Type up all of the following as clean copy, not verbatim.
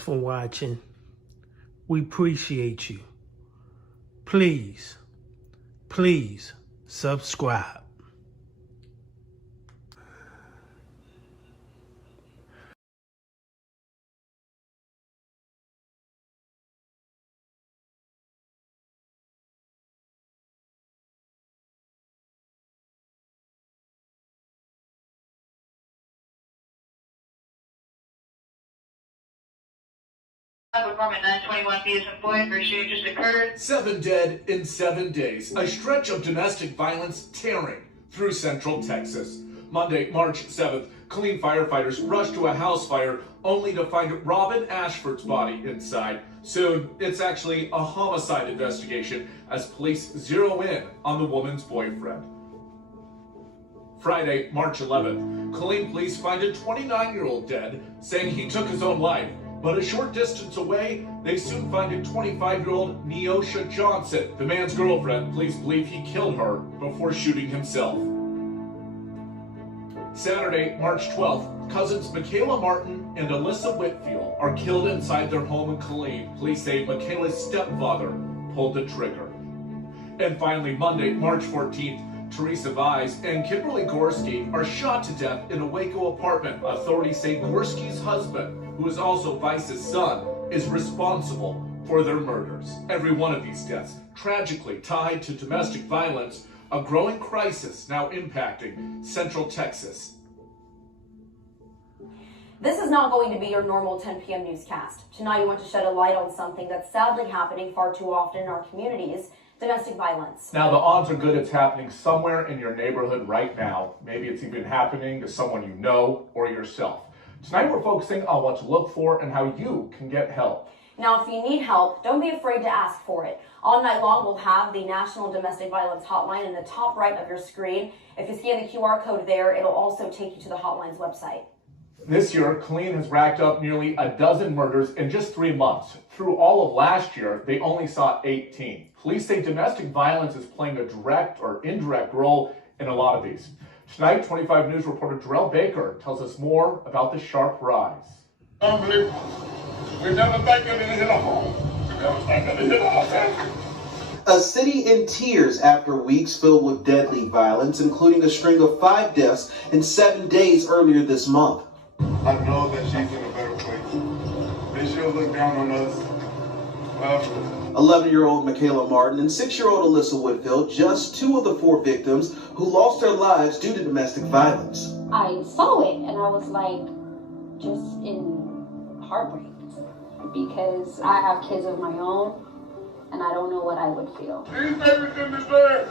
For watching. We appreciate you. Please subscribe. Apartment 921 Peterson Point, where shooting just occurred. 7 dead in 7 days. A stretch of domestic violence tearing through Central Texas. Monday, March 7th, Killeen firefighters rushed to a house fire only to find Robin Ashford's body inside. Soon, it's actually a homicide investigation as police zero in on the woman's boyfriend. Friday, March 11th, Killeen police find a 29-year-old dead, saying he took his own life. But a short distance away, they soon find a 25-year-old Neosha Johnson. The man's girlfriend, police believe he killed her before shooting himself. Saturday, March 12th, cousins Michaela Martin and Alyssa Whitfield are killed inside their home in Killeen. Police say Michaela's stepfather pulled the trigger. And finally, Monday, March 14th, Teresa Vise and Kimberly Gorski are shot to death in a Waco apartment. Authorities say Gorski's husband, who is also Vice's son, is responsible for their murders. Every one of these deaths tragically tied to domestic violence, a growing crisis now impacting Central Texas. This is not going to be your normal 10 p.m. newscast. Tonight, we want to shed a light on something that's sadly happening far too often in our communities: domestic violence. Now, the odds are good it's happening somewhere in your neighborhood right now. Maybe it's even happening to someone you know or yourself. Tonight, we're focusing on what to look for and how you can get help. Now, if you need help, don't be afraid to ask for it. All night long, we'll have the National Domestic Violence Hotline in the top right of your screen. If you scan the QR code there, it'll also take you to the hotline's website. This year, Killeen has racked up nearly a dozen murders in just 3 months. Through all of last year, they only saw 18. Police say domestic violence is playing a direct or indirect role in a lot of these. Tonight, 25 News reporter Jarrell Baker tells us more about the sharp rise. Unbelievable. We never think of it hit a home. We never think of it hit a house. A city in tears after weeks filled with deadly violence, including a string of 5 deaths in 7 days earlier this month. I know that she's in a better place. They should look down on us. 11-year-old Michaela Martin and 6-year-old Alyssa Whitfield, just 2 of the 4 victims who lost their lives due to domestic violence. I saw it and I was like, just in heartbreak, because I have kids of my own and I don't know what I would feel. These neighbors in this area,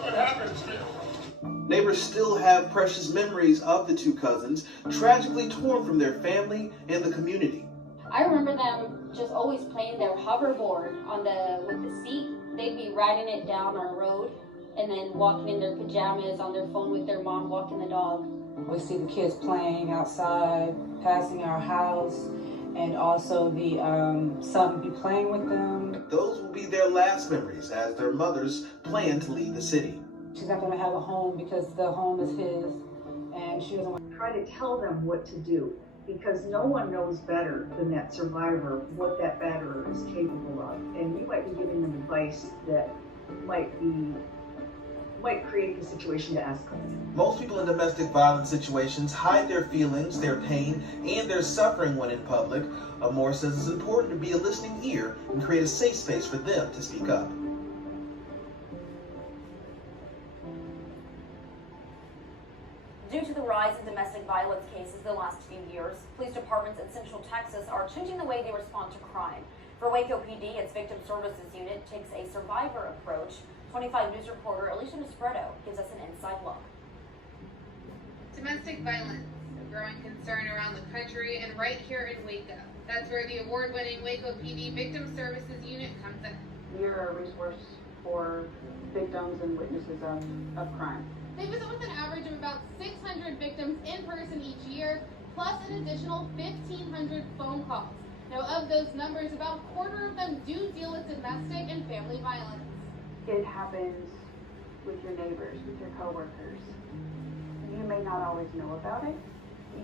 what happens to them? Neighbors still have precious memories of the 2 cousins, tragically torn from their family and the community. I remember them just always playing their hoverboard with the seat. They'd be riding it down our road and then walking in their pajamas on their phone with their mom walking the dog. We see the kids playing outside, passing our house, and also the son be playing with them. Those will be their last memories as their mothers plan to leave the city. She's not going to have a home because the home is his, and she doesn't want to try to tell them what to do, because no one knows better than that survivor what that batterer is capable of. And you might be giving them advice that might create the situation to escalate. Most people in domestic violence situations hide their feelings, their pain, and their suffering when in public. Amore says it's important to be a listening ear and create a safe space for them to speak up. Due to the rise in domestic violence cases the last few years, police departments in Central Texas are changing the way they respond to crime. For Waco PD, its Victim Services Unit takes a survivor approach. 25 News reporter Alicia Nespreto gives us an inside look. Domestic violence, a growing concern around the country and right here in Waco. That's where the award-winning Waco PD Victim Services Unit comes in. We're a resource for victims and witnesses of crime. They visit with an average of about 600 victims in person each year, plus an additional 1,500 phone calls. Now, of those numbers, about a quarter of them do deal with domestic and family violence. It happens with your neighbors, with your coworkers. You may not always know about it.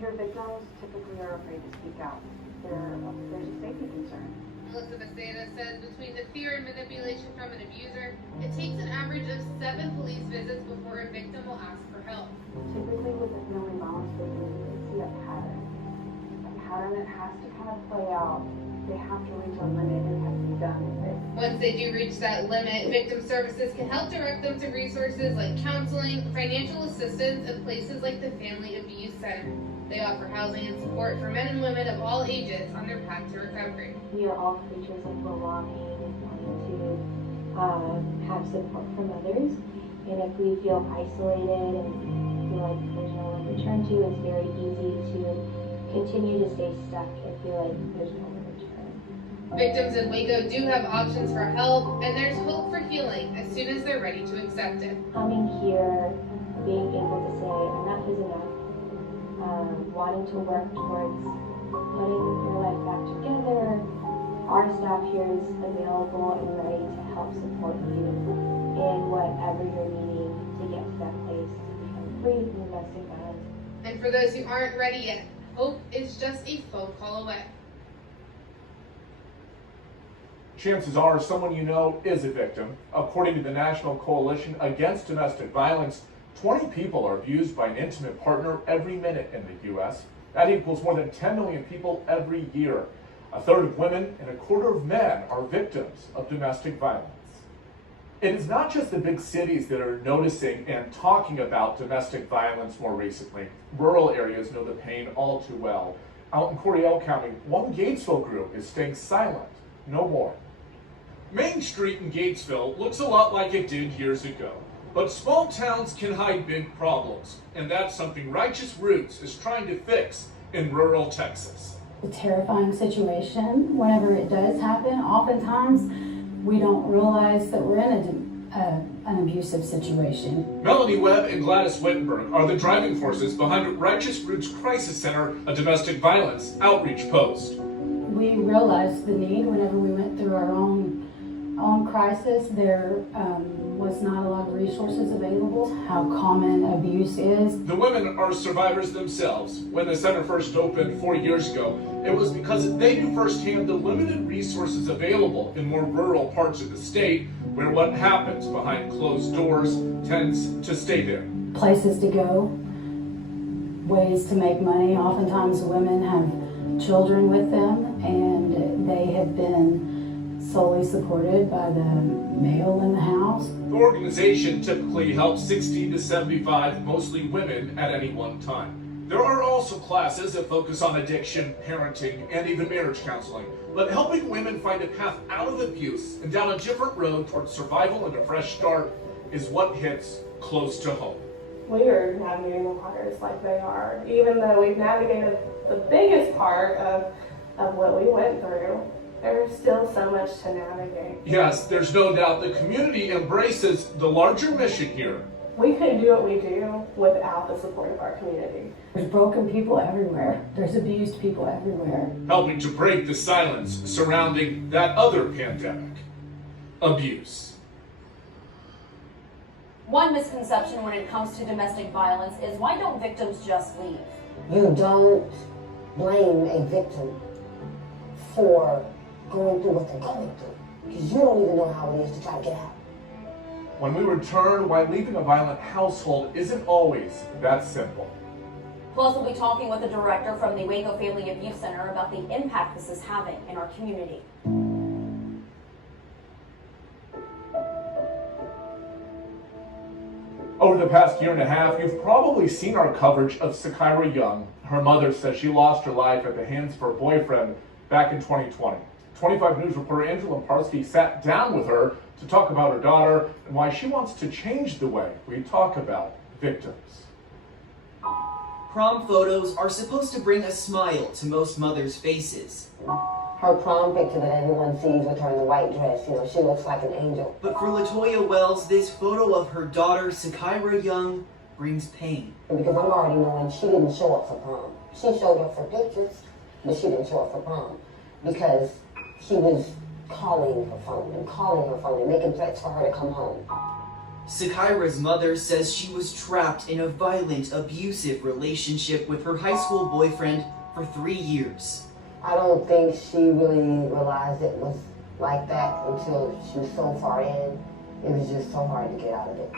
Your victims typically are afraid to speak out. there's a safety concern. Elizabeth says between the fear and manipulation from an abuser, it takes an average of 7 police visits before a victim will ask for help. Typically with the family violence victims, you can see a pattern that has to kind of play out. They have to reach a limit and have to be done with it. Once they do reach that limit, victim services can help direct them to resources like counseling, financial assistance, and places like the Family Abuse Center. They offer housing and support for men and women of all ages on their path to recovery. We are all creatures of belonging and wanting to have support from others. And if we feel isolated and feel like there's no one to turn to, it's very easy to continue to stay stuck and feel like there's no one to turn. Victims in Waco do have options for help, and there's hope for healing as soon as they're ready to accept it. Coming here, being able to say enough is enough, wanting to work towards putting your life back together. Our staff here is available and ready to help support you in whatever you're needing to get to that place to become free from domestic violence. And for those who aren't ready yet, hope is just a phone call away. Chances are someone you know is a victim. According to the National Coalition Against Domestic Violence, 20 people are abused by an intimate partner every minute in the U.S. That equals more than 10 million people every year. A third of women and a quarter of men are victims of domestic violence. It is not just the big cities that are noticing and talking about domestic violence more recently. Rural areas know the pain all too well. Out in Coryell County, one Gatesville group is staying silent. No more. Main Street in Gatesville looks a lot like it did years ago. But small towns can hide big problems, and that's something Righteous Roots is trying to fix in rural Texas. A terrifying situation. Whenever it does happen, oftentimes we don't realize that we're in an abusive situation. Melanie Webb and Gladys Wittenberg are the driving forces behind Righteous Roots Crisis Center, a domestic violence outreach post. We realized the need whenever we went through our own crisis. There was not a lot of resources available. How common abuse is. The women are survivors themselves. When the center first opened 4 years ago, it was because they knew firsthand the limited resources available in more rural parts of the state, where what happens behind closed doors tends to stay there. Places to go, ways to make money. Oftentimes women have children with them, and they have been solely supported by the male in the house. The organization typically helps 60 to 75, mostly women, at any one time. There are also classes that focus on addiction, parenting, and even marriage counseling. But helping women find a path out of abuse and down a different road towards survival and a fresh start is what hits close to home. We are navigating the waters like they are. Even though we've navigated the biggest part of what we went through, there's still so much to navigate. Yes, there's no doubt the community embraces the larger mission here. We couldn't do what we do without the support of our community. There's broken people everywhere. There's abused people everywhere. Helping to break the silence surrounding that other pandemic, abuse. One misconception when it comes to domestic violence is, why don't victims just leave? You don't blame a victim for going through what they're going through, because you don't even know how it is to try to get out. When we return, why leaving a violent household isn't always that simple. Plus, we'll be talking with the director from the Waco Family Abuse Center about the impact this is having in our community. Over the past year and a half, you've probably seen our coverage of Sakira Young. Her mother says she lost her life at the hands of her boyfriend back in 2020. 25 News reporter Andrew Lemparski sat down with her to talk about her daughter and why she wants to change the way we talk about victims. Prom photos are supposed to bring a smile to most mothers' faces. Her prom picture that everyone sees with her in the white dress, she looks like an angel. But for LaToya Wells, this photo of her daughter, Sakira Young, brings pain. Because I'm already knowing she didn't show up for prom. She showed up for pictures, but she didn't show up for prom. Because she was calling her phone and making threats for her to come home. Sakira's mother says she was trapped in a violent, abusive relationship with her high school boyfriend for 3 years. I don't think she really realized it was like that until she was so far in. It was just so hard to get out of it.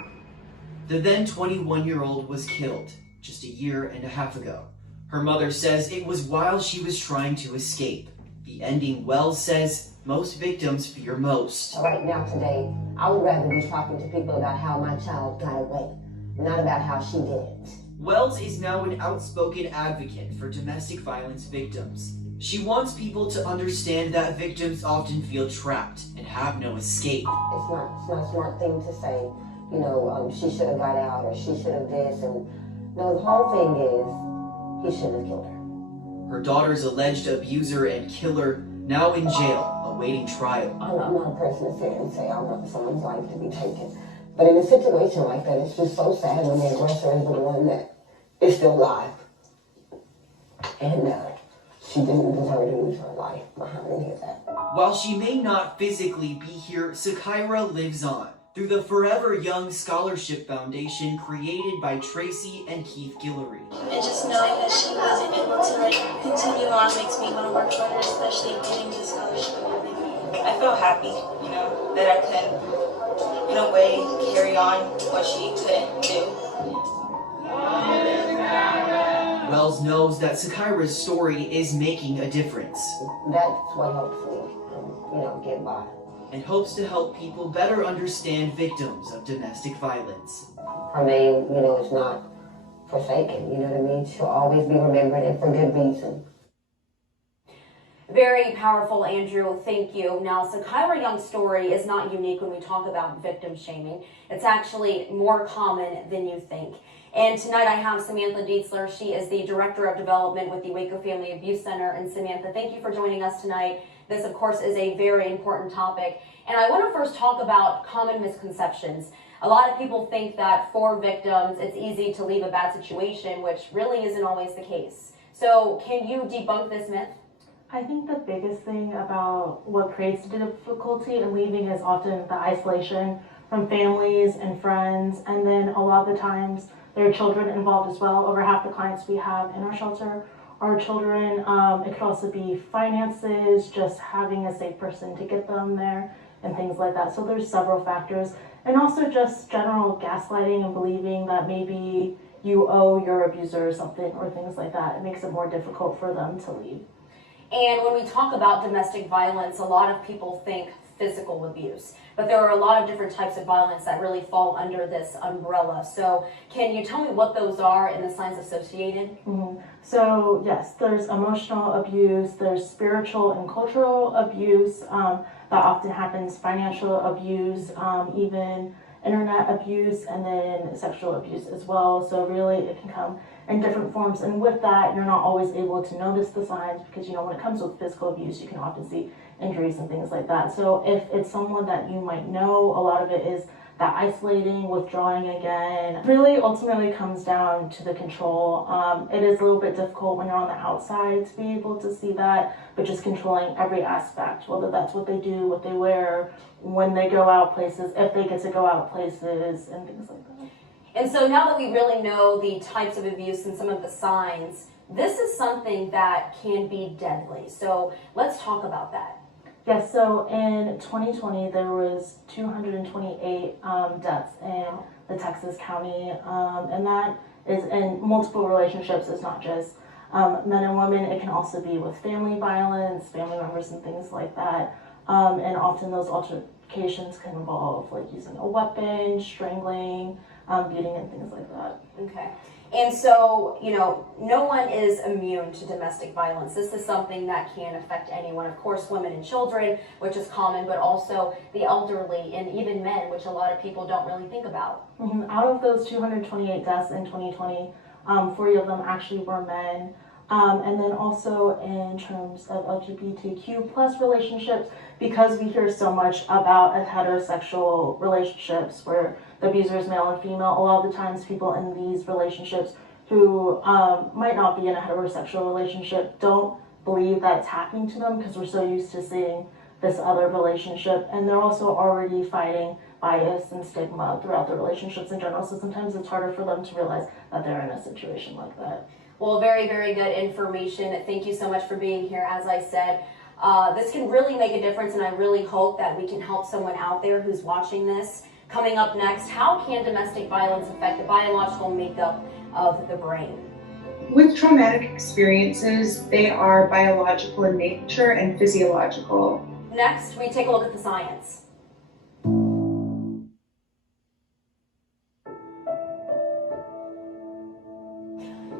The then 21-year-old was killed just a year and a half ago. Her mother says it was while she was trying to escape. The ending Wells says most victims fear most. Right now, today, I would rather be talking to people about how my child got away, not about how she did it. Wells is now an outspoken advocate for domestic violence victims. She wants people to understand that victims often feel trapped and have no escape. It's not a smart thing to say, you know, she should have got out or she should have this. And no, the whole thing is, he shouldn't have killed her. Her daughter's alleged abuser and killer now in jail, awaiting trial. I'm not a person to sit and say I want someone's life to be taken. But in a situation like that, it's just so sad when the aggressor is the one that is still alive. And she didn't deserve to lose her life behind any of that. While she may not physically be here, Sakaira lives on through the Forever Young Scholarship Foundation created by Tracy and Keith Guillory. And just knowing that she wasn't able to continue on makes me want to work harder, especially getting the scholarship and everything. I feel happy, you know, that I could, in a way, carry on what she couldn't do. Wells knows that Sakaira's story is making a difference. That's what helps me, you know, get by. And hopes to help people better understand victims of domestic violence. Her name, you know, is not forsaken, you know what I mean? She'll always be remembered, and for good reason. Very powerful, Andrew. Thank you. Now, Sakaira Young's story is not unique when we talk about victim shaming. It's actually more common than you think. And tonight I have Samantha Dietzler. She is the Director of Development with the Waco Family Abuse Center. And Samantha, thank you for joining us tonight. This, of course, is a very important topic. And I want to first talk about common misconceptions. A lot of people think that for victims, it's easy to leave a bad situation, which really isn't always the case. So can you debunk this myth? I think the biggest thing about what creates the difficulty in leaving is often the isolation from families and friends. And then a lot of the times there are children involved as well. Over half the clients we have in our shelter are children. It could also be finances, just having a safe person to get them there and things like that. So there's several factors. And also just general gaslighting and believing that maybe you owe your abuser something or things like that. It makes it more difficult for them to leave. And when we talk about domestic violence, a lot of people think physical abuse, but there are a lot of different types of violence that really fall under this umbrella. So can you tell me what those are and the signs associated? So yes, there's emotional abuse, there's spiritual and cultural abuse that often happens, financial abuse, even internet abuse, and then sexual abuse as well. So really it can come in different forms, and with that you're not always able to notice the signs because, you know, when it comes with physical abuse you can often see injuries and things like that. So if it's someone that you might know, a lot of it is that isolating, withdrawing again. Really ultimately comes down to the control. It is a little bit difficult when you're on the outside to be able to see that, but just controlling every aspect, whether that's what they do, what they wear, when they go out places, if they get to go out places, and things like that. And so now that we really know the types of abuse and some of the signs, this is something that can be deadly. So let's talk about that. Yes, so in 2020, there was 228 deaths in the Texas County, and that is in multiple relationships. It's not just men and women. It can also be with family violence, family members and things like that. And often those altercations can involve like using a weapon, strangling, beating, and things like that. Okay. And so, you know, no one is immune to domestic violence. This is something that can affect anyone. Of course, women and children, which is common, but also the elderly and even men, which a lot of people don't really think about. Out of those 228 deaths in 2020, 40 of them actually were men. And then also in terms of LGBTQ plus relationships, because we hear so much about heterosexual relationships where the abuser is male and female, a lot of the times people in these relationships who might not be in a heterosexual relationship don't believe that it's happening to them because we're so used to seeing this other relationship, and they're also already fighting bias and stigma throughout the relationships in general, so sometimes it's harder for them to realize that they're in a situation like that. Well, very, very good information. Thank you so much for being here. As I said, this can really make a difference, and I really hope that we can help someone out there who's watching this. Coming up next, how can domestic violence affect the biological makeup of the brain? With traumatic experiences, they are biological in nature and physiological. Next, we take a look at the science.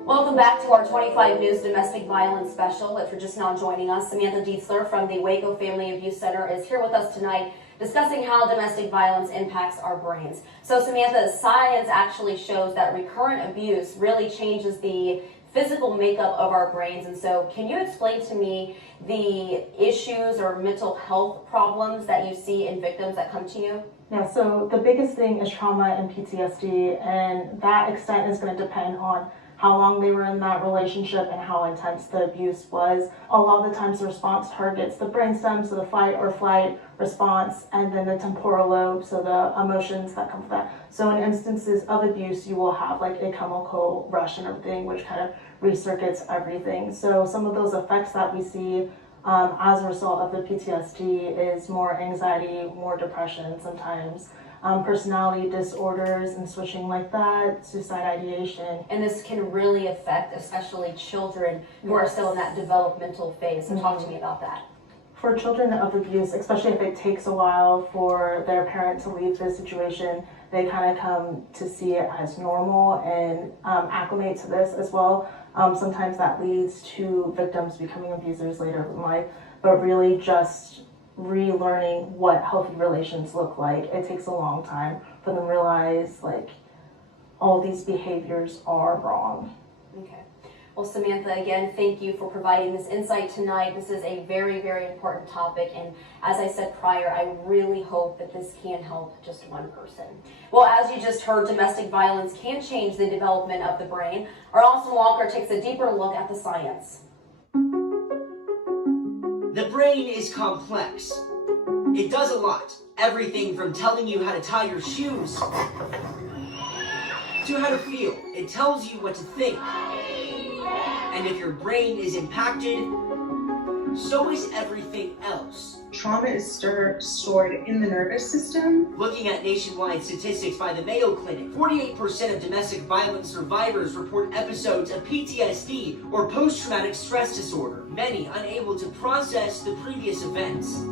Welcome back to our 25 News Domestic Violence Special. If you're just now joining us, Samantha Dietzler from the Waco Family Abuse Center is here with us tonight discussing how domestic violence impacts our brains. So Samantha, science actually shows that recurrent abuse really changes the physical makeup of our brains. And so can you explain to me the issues or mental health problems that you see in victims that come to you? Yeah, so the biggest thing is trauma and PTSD, and that extent is going to depend on how long they were in that relationship and how intense the abuse was. A lot of the times the response targets the brainstem, so the fight or flight response, and then the temporal lobe, so the emotions that come from that. So in instances of abuse, you will have like a chemical rush and everything, which kind of recircuits everything. So some of those effects that we see as a result of the PTSD is more anxiety, more depression sometimes, personality disorders and switching like that, suicide ideation. And this can really affect especially children who are still in that developmental phase. So talk to me about that. For children of abuse, especially if it takes a while for their parent to leave the situation, they kind of come to see it as normal and acclimate to this as well. Sometimes that leads to victims becoming abusers later in life, but really just relearning what healthy relations look like. It takes a long time for them to realize like all these behaviors are wrong. Okay. Well, Samantha, again, thank you for providing this insight tonight. This is a very, very important topic, and as I said prior, I really hope that this can help just one person. Well, as you just heard, domestic violence can change the development of the brain. Our Austin Walker takes a deeper look at the science. The brain is complex. It does a lot. Everything from telling you how to tie your shoes to how to feel. It tells you what to think. And if your brain is impacted, so is everything else. Trauma is stored in the nervous system. Looking at nationwide statistics by the Mayo Clinic, 48% of domestic violence survivors report episodes of PTSD or post-traumatic stress disorder, many unable to process the previous events.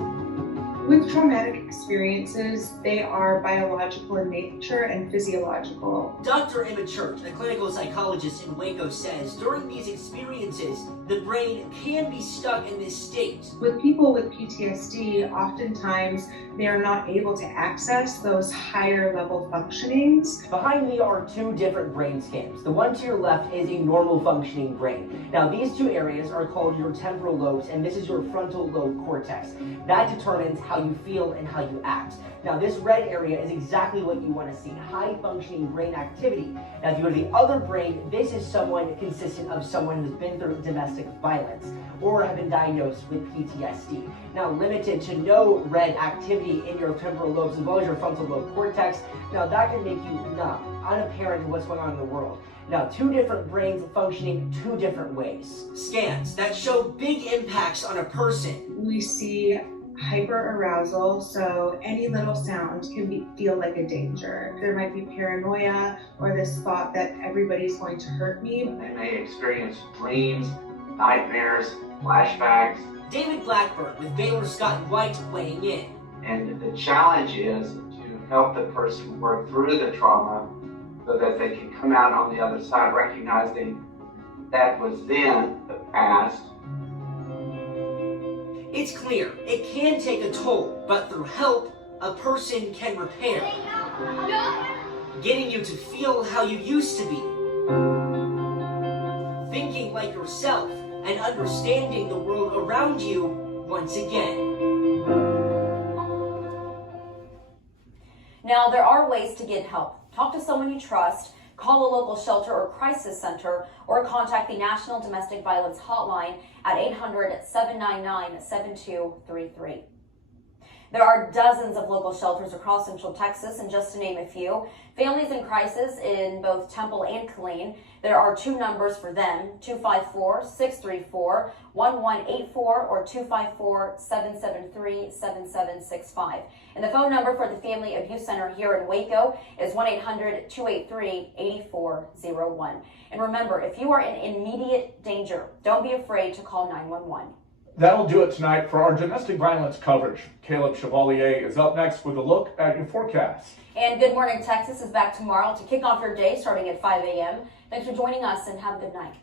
With traumatic experiences, they are biological in nature and physiological. Dr. Emma Church, a clinical psychologist in Waco, says during these experiences, the brain can be stuck in this state. With people with PTSD, oftentimes they are not able to access those higher level functionings. Behind me are two different brain scans. The one to your left is a normal functioning brain. Now these two areas are called your temporal lobes, and this is your frontal lobe cortex. That determines how you feel and how you act. Now this red area is exactly what you want to see, high functioning brain activity. Now if you go to the other brain, this is someone consistent of someone who's been through domestic violence or have been diagnosed with PTSD. Now limited to no red activity in your temporal lobes as well as your frontal lobe cortex. Now that can make you numb, unapparent to what's going on in the world. Now, two different brains functioning two different ways. Scans that show big impacts on a person. We see hyperarousal, so any little sound can feel like a danger. There might be paranoia or this thought that everybody's going to hurt me. They may experience dreams, nightmares, flashbacks. David Blackburn with Baylor Scott and White weighing in. And the challenge is to help the person work through the trauma so that they can come out on the other side recognizing that was then the past. It's clear it can take a toll, but through help, a person can repair. Getting you to feel how you used to be. Thinking like yourself and understanding the world around you once again. Now, there are ways to get help. Talk to someone you trust, call a local shelter or crisis center, or contact the National Domestic Violence Hotline at 800-799-7233. There are dozens of local shelters across Central Texas, and just to name a few, Families in Crisis in both Temple and Killeen. There are 2 numbers for them, 254-634-1184 or 254-773-7765. And the phone number for the Family Abuse Center here in Waco is 1-800-283-8401. And remember, if you are in immediate danger, don't be afraid to call 911. That'll do it tonight for our domestic violence coverage. Caleb Chevalier is up next with a look at your forecast. And Good Morning Texas is back tomorrow to kick off your day starting at 5 a.m. Thanks for joining us and have a good night.